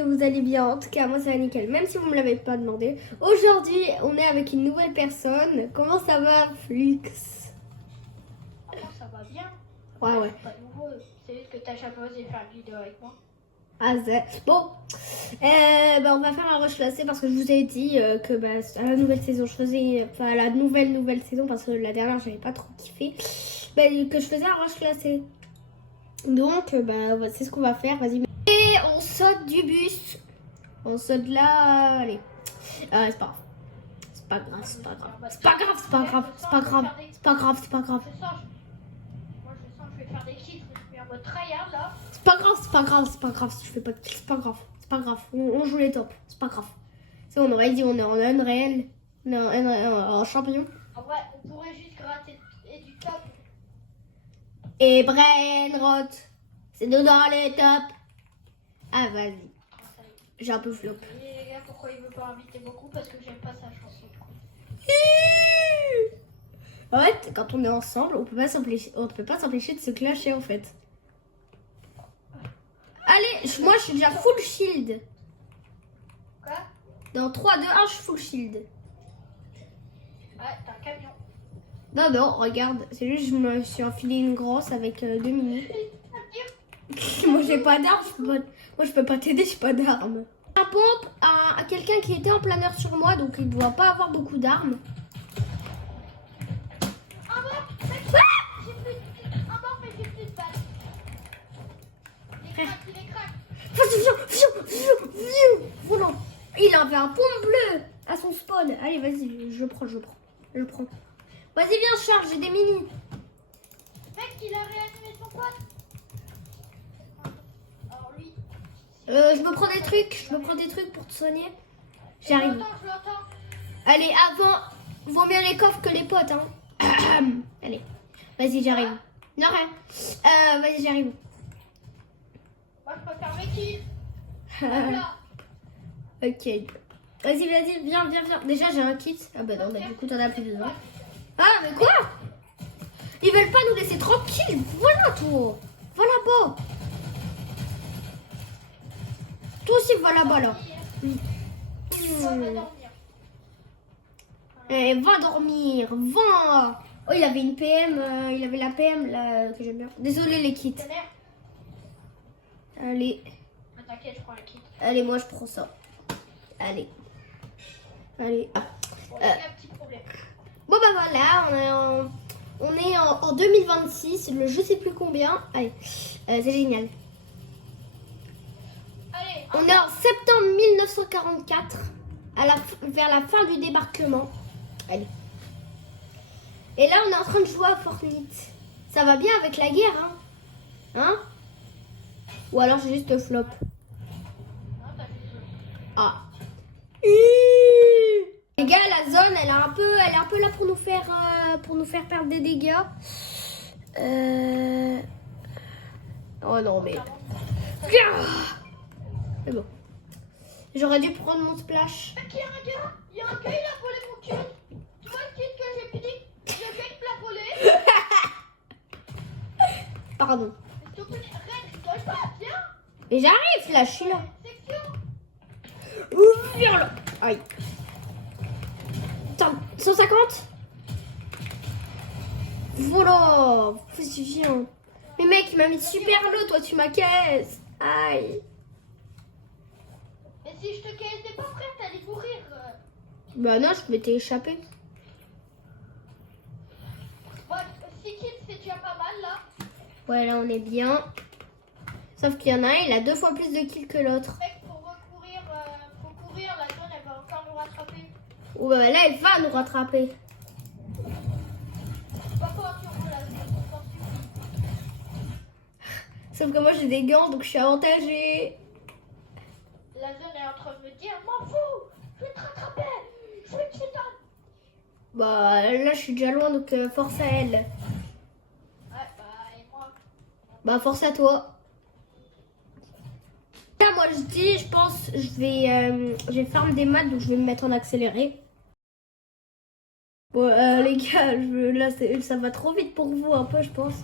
que vous allez bien. En tout cas, moi ça va nickel, même si vous me l'avez pas demandé. Aujourd'hui, on est avec une nouvelle personne. Comment ça va, Flux? Ça va bien. Ouais, ouais. C'est pas nouveau. C'est juste que t'as chaque fois osé faire une vidéo avec moi. Ah, bon. On va faire un rush classé parce que je vous ai dit que à la nouvelle saison, je faisais. Enfin, à la nouvelle saison, parce que la dernière, j'avais pas trop kiffé. Que je faisais un rush classé. Donc, c'est ce qu'on va faire. Vas-y. Et on saute du bus. On saute là. Allez. C'est pas grave. C'est pas grave, c'est pas grave. C'est pas grave, c'est pas grave. C'est pas grave. C'est pas grave, c'est pas grave. Moi je sens que je vais faire des kills. Je suis en mode tryhard là. C'est pas grave, c'est pas grave, c'est pas grave si je fais pas de kill, c'est pas grave. C'est pas grave. On joue les tops. C'est pas grave. C'est on aurait dit on est en unreal. Non, en champion. En vrai, on pourrait juste gratter et du top. Et Brainrot. C'est nous dans les tops. Ah, vas-y. J'ai un peu flop. Et les gars, pourquoi il veut pas inviter beaucoup? Parce que j'aime pas sa chanson. En fait, quand on est ensemble, on peut pas s'empêcher de se clasher en fait. Allez, moi je suis déjà full shield. Quoi? Dans 3, 2, 1, je suis full shield. Ouais, t'as un camion. Non, regarde, c'est juste je me suis enfilé une grosse avec 2 mini. Moi j'ai pas d'armes, je peux pas t'aider, j'ai pas d'armes. Un pompe à quelqu'un qui était en planeur sur moi, donc il doit pas avoir beaucoup d'armes. Un mort, j'ai plus de... Un mort, mais j'ai plus de balles. Il est crack. Viens. Voilà. Il avait un pompe bleu à son spawn. Allez, vas-y, je prends. Vas-y, viens, charge, j'ai des mini. Mec, il a réanimé son pote. Alors lui... Je me prends des trucs pour te soigner. J'arrive. Je l'entends. Allez, avant, vaut mieux les coffres que les potes, hein. Allez, vas-y, j'arrive. Non, rien. Vas-y, j'arrive. Moi, je préfère mes kills. Voilà. Ok. Vas-y, viens. Déjà, j'ai un kit. Ah bah non, du coup, t'en as plus besoin. Ah, mais quoi? Ils veulent pas nous laisser tranquilles. Voilà, toi. Va là-bas. Toi aussi, va là-bas, là. Va dormir. Va. Oh, il avait une PM. Il avait la PM, là, que j'aime bien. Désolé, les kits. Allez. T'inquiète, je prends le kit. Allez, moi, je prends ça. Allez. Bon, il y a un petit problème. Bon, voilà, on est en 2026, le je sais plus combien. Allez, c'est génial. Allez, On est en septembre 1944, vers la fin du débarquement. Allez. Et là, on est en train de jouer à Fortnite. Ça va bien avec la guerre, hein? Ou alors c'est juste flop. non, t'as fait ça. Ah. Les gars, la zone, elle est un peu là pour nous faire perdre des dégâts. Oh non, mais... C'est bon. J'aurais dû prendre mon splash. Il y a un gars, il a volé mon kit. Tu vois le kit que j'ai pris? Le gars, il l'a volé. Pardon. S'il te plaît, Red, rigole pas, viens. Mais j'arrive là, je suis là. Section. Ouf, viens là. Aïe. Attends, 150. Voilà. C'est chiant. Mais mec, il m'a mis super low, toi tu m'as caisse. Aïe. Et si je te cassais pas, frère, t'allais mourir. Bah non, je m'étais échappé. Bon, 6 kills, c'est déjà pas mal là. Ouais, là on est bien. Sauf qu'il y en a un, il a 2 fois plus de kills que l'autre. Mec, faut courir, la zone, elle va encore nous rattraper. Ou bah là, elle va nous rattraper. Pas pour la zone, pour Sauf que moi j'ai des gants, donc je suis avantagée. La zone est en train de me dire, m'en fous, je vais te rattraper, je vais te tuer. Bah là, je suis déjà loin, donc force à elle. Ouais, et moi. Bah force à toi. Là, moi je pense, je vais farm des maths, donc je vais me mettre en accéléré. Bon, les gars, là ça va trop vite pour vous un peu, je pense.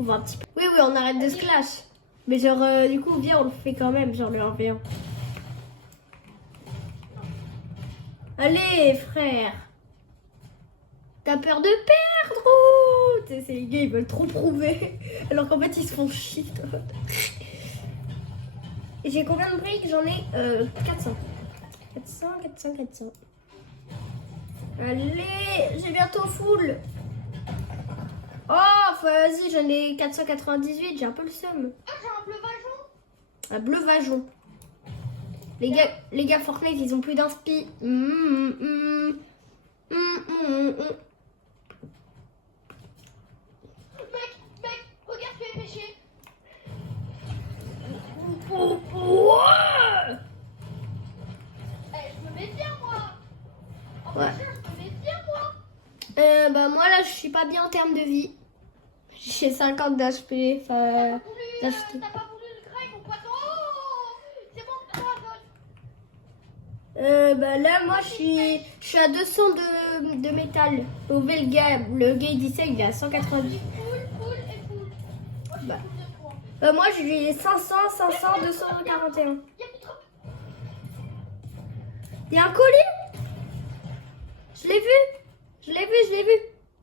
On va un petit peu. Oui, on arrête de se clash. Mais genre, du coup, viens, on le fait quand même, genre le 1v1. Allez, frère. T'as peur de perdre ou c'est les gars, ils veulent trop prouver. Alors qu'en fait, ils se font chier. Et j'ai combien de briques? J'en ai 400. 400. Allez, j'ai bientôt full. Oh, vas-y, j'en ai 498. J'ai un peu le seum. Ah, j'ai un bleu vajon. Un bleu vajon. Les gars, Fortnite, ils ont plus d'inspi. Mec, regarde ce que j'ai pêché. Eh, je me mets bien, moi. En Ouais. pêcheur, je me mets bien, moi. Bah moi là je suis pas bien en termes de vie. J'ai 50 d'HP. Enfin, d'acheter. T'as pas voulu le grec ou quoi? Oh, c'est bon, prends un Bah là moi je suis à 200 de métal. Au le gars il dit ça, il est à 190. full et full. Moi, je suis Bah. full de points. Moi j'ai 500, 241. Y'a plus trop. Il y a un colis. Je l'ai vu.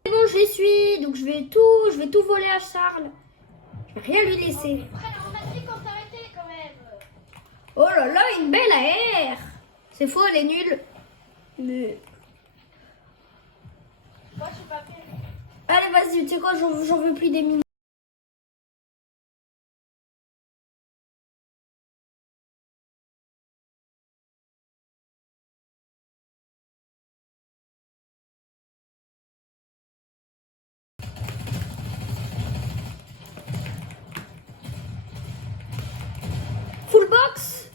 C'est bon, je les suis. Donc je vais tout voler à Charles. Je vais rien lui laisser. On a dit qu'on s'arrêtait quand même. Oh là là, une belle AR. C'est faux, elle est nulle. Mais... Moi, je suis pas fait. Allez, vas-y, tu sais quoi, j'en veux plus des mini. Full box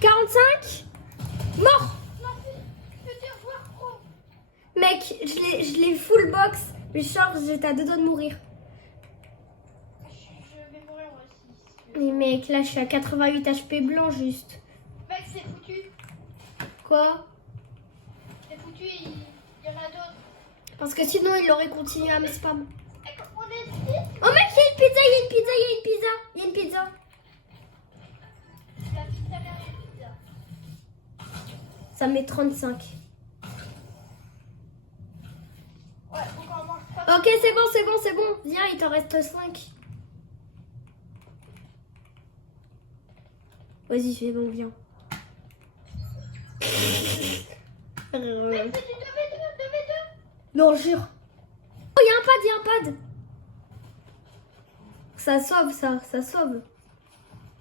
45 mort. Futur joueur pro. Mec, je l'ai full box. Mais genre, j'étais à deux doigts de mourir. Je vais mourir moi aussi. Mais mec, là, je suis à 88 HP blanc juste. Mec, c'est foutu. Quoi? C'est foutu, il y en a d'autres. Parce que sinon, il aurait continué à me spam. On est 6. Oh mec, il y a une pizza. La pizza derrière pizza. Ça met 35. Ouais, donc on mange pas. Ok, c'est bon. Viens, il t'en reste 5. Vas-y, c'est bon, viens. Mec, c'est du 2v2. Non, jure. Oh, il y a un pad. Ça sauve.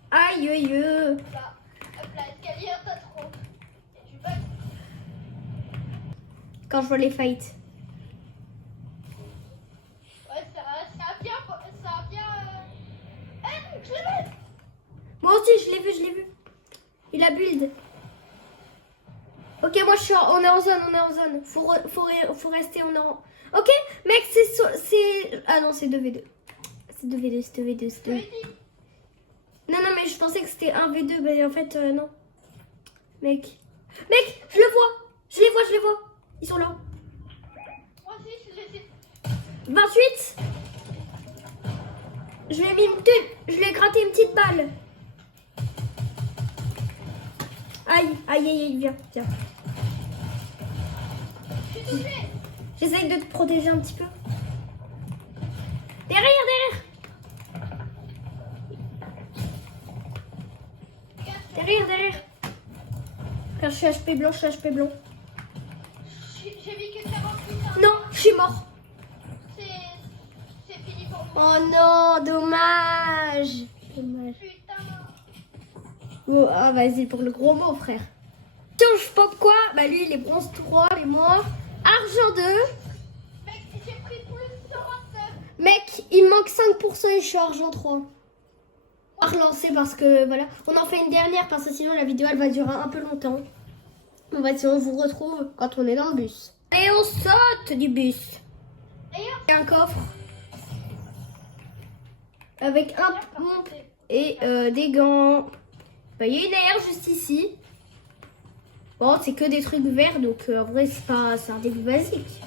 Aïe. Là, hop là, escalier, t'as trop. Et tu vas. Quand je vois les fights. Ouais, ça a bien. Eh, je l'ai vu. Moi aussi, je l'ai vu. Il a build. Ok, moi on est en zone. Faut rester en rang. Ok, mec, c'est... Ah non, c'est 2v2. C'est 2v2. Non, mais je pensais que c'était 1v2, mais en fait, non. Mec, je le vois. Je les vois. Ils sont là. Moi aussi, je sais. 28. Je lui ai gratté une petite balle. Aïe, viens. Je suis touché. J'essaye de te protéger un petit peu. Derrière. Car je suis HP blanc. J'ai vu que 48 ans. Non, je suis mort. C'est fini pour nous. Oh non, dommage. Putain. Oh, ah, vas-y, pour le gros mot, frère. Tiens, je pop quoi? Bah lui, il est bronze 3, et moi, argent 2. Mec, j'ai pris plus 129. Mec, il me manque 5% et je suis argent 3. On va relancer parce que, voilà. On en fait une dernière parce que sinon la vidéo, elle va durer un peu longtemps. On vous retrouve quand on est dans le bus. Et on saute du bus. D'ailleurs, Et un coffre. Avec un pompe et des gants. Bah, il y a une AR juste ici. Bon, c'est que des trucs verts, donc en vrai, c'est un début basique.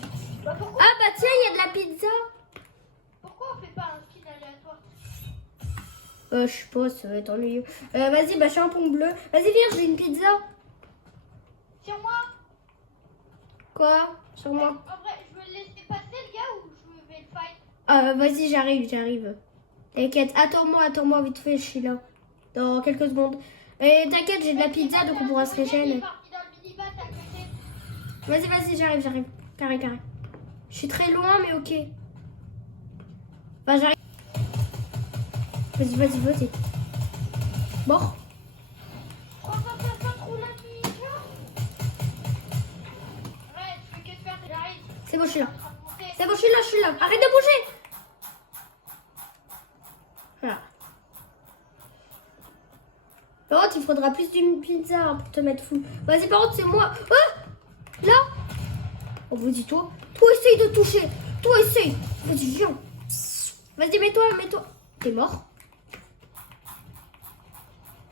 bah pourquoi, Ah bah tiens, il y a de la pizza. pourquoi on fait pas un skin aléatoire? Je sais pas, ça va être ennuyeux. Vas-y, bah j'ai un pompe bleu. Vas-y, viens, j'ai une pizza. Sur moi. Quoi? Sur moi? En vrai, je veux le laisser passer, le gars, ou je vais le fight? Vas-y, j'arrive. T'inquiète, attends-moi vite fait, je suis là. Dans quelques secondes. Et t'inquiète, j'ai de la pizza, donc on pourra se Il est régénérer. parti dans le minibat à côté. Vas-y, j'arrive. Carré. Je suis très loin, mais ok. Bah, j'arrive. Vas-y. Mort. Oh, pas trop la vie. Ouais, tu veux que faire? J'arrive. C'est bon, je suis là. Monter. C'est bon, je suis là. Arrête de bouger. Voilà. Par contre, il faudra plus d'une pizza hein, pour te mettre fou. Vas-y, par contre, c'est moi. Ah, là. On vous dit toi. Toi, essaye de toucher. Toi, essaye. Vas-y, viens. Vas-y, mets-toi. T'es mort.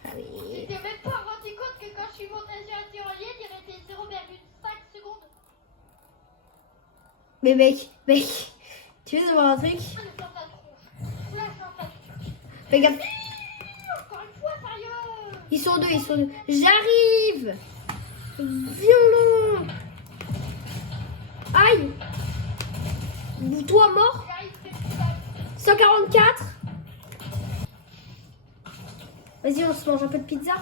Ah oui. Tu t'es même pas rendu compte que quand je suis monté sur la tyrolienne, il restait 0,5 secondes. Mais mec, tu veux savoir un truc? Ah, le temps de ta tronche. Là, je t'entends. Fais gaffe. Encore une fois, sérieux. Ils sont deux. J'arrive. Viens là. Aïe. Toi mort. J'arrive, c'est plus mal. 144. Vas-y, on se mange un peu de pizza.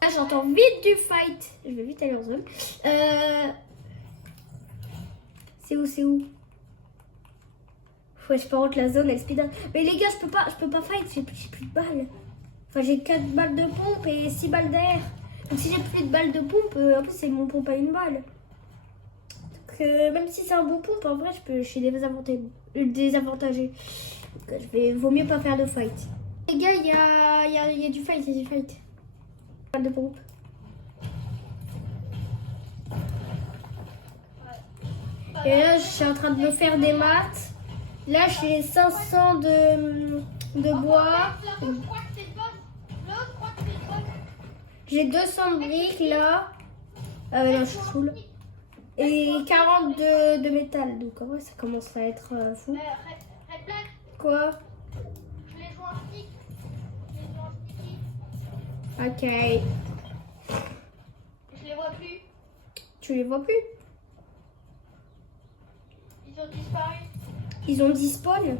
Là, j'entends vite du fight. Je vais vite aller en zone. C'est où? Ouais, je par contre la zone elle speedrun. Mais les gars, je peux pas fight, j'ai plus de balles. Enfin, j'ai 4 balles de pompe et 6 balles d'air. Donc si j'ai plus de balles de pompe, en plus c'est mon pompe à une balle. Donc même si c'est un bon pompe, en vrai je suis désavantagée. Donc vaut mieux pas faire de fight. Les gars, il y a du fight, Balle de pompe. Et là, je suis en train de me faire des maths. Là, j'ai 500 de bois. Là, je crois que c'est le boss. L'autre, je crois que c'est le boss. J'ai 200 de briques là. Non, je suis full. Et 40 de métal. Donc en vrai, ça commence à être fou. Red Black, Quoi? je les joue en stick. Sticky. Ok. Je les vois plus. Tu les vois plus? Ils ont disparu. Ils ont despawn. Ouais,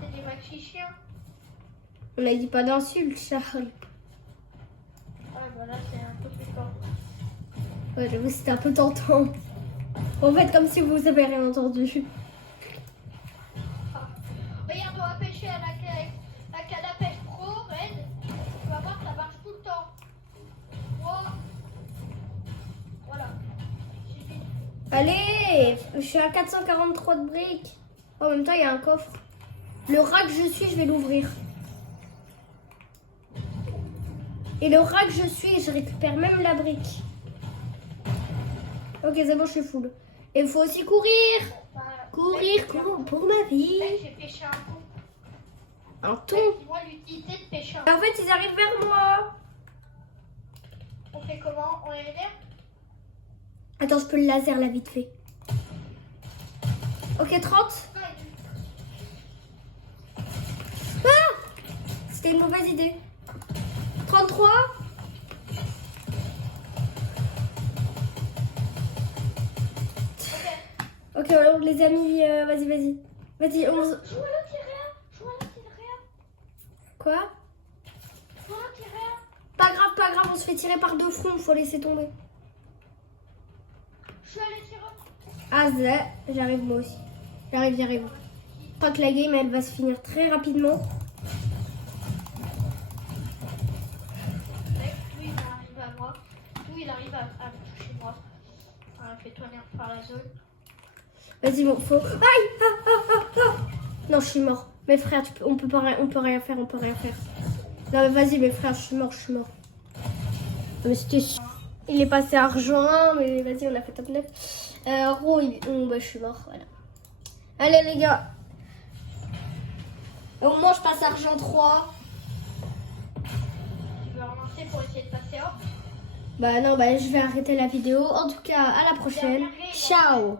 c'est des magiciens. On a dit pas d'insulte, Charles. Ouais, bah là, c'est un peu plus fort. Ouais, j'avoue, c'était un peu tentant. En fait, comme si vous avez rien entendu. Regarde, on va pêcher à la canne à pêche pro, Red. Tu vas voir, ça marche tout le temps. Oh. Voilà. Suffit. Allez, je suis à 443 de briques. En même temps, il y a un coffre. Le rat que je suis, je vais l'ouvrir. Et le rat que je suis, je récupère même la brique. Ok, c'est bon, je suis full. Et il faut aussi courir. Voilà. Courir pour ma vie. Mec, j'ai pêché un thon. Un thon. Mec, dis-moi l'utilité de pêcher un thon. En fait, ils arrivent vers moi. On fait comment? On les vénère? Attends, je peux le laser là vite fait. Ok, 30. Ah, c'était une mauvaise idée. 33. Ok, alors les amis, vas-y. Vas-y, 11. Joue à l'anti-réa. Quoi? Joue à l'anti-réa. Pas grave, on se fait tirer par deux fronts, faut laisser tomber. Je suis allée sur eux. Ah, j'arrive moi aussi. J'arrive. Je crois que la game, elle va se finir très rapidement. Mec, lui, il arrive à moi. Lui, il arrive à me toucher moi. Enfin, fais-toi nerf par la zone. Vas-y, bon, faut... Aïe ah. Non, je suis mort. Mes frères, on peut rien faire. Non, mais vas-y, mes frères, je suis mort. Non, mais c'était... Il est passé argent 1, mais vas-y, on a fait top 9. Bah, je suis mort, voilà. Allez, les gars. Au moins, je passe argent 3. Tu veux relancer pour essayer de passer hors? Bah non, je vais arrêter la vidéo. En tout cas, à la prochaine. Ciao.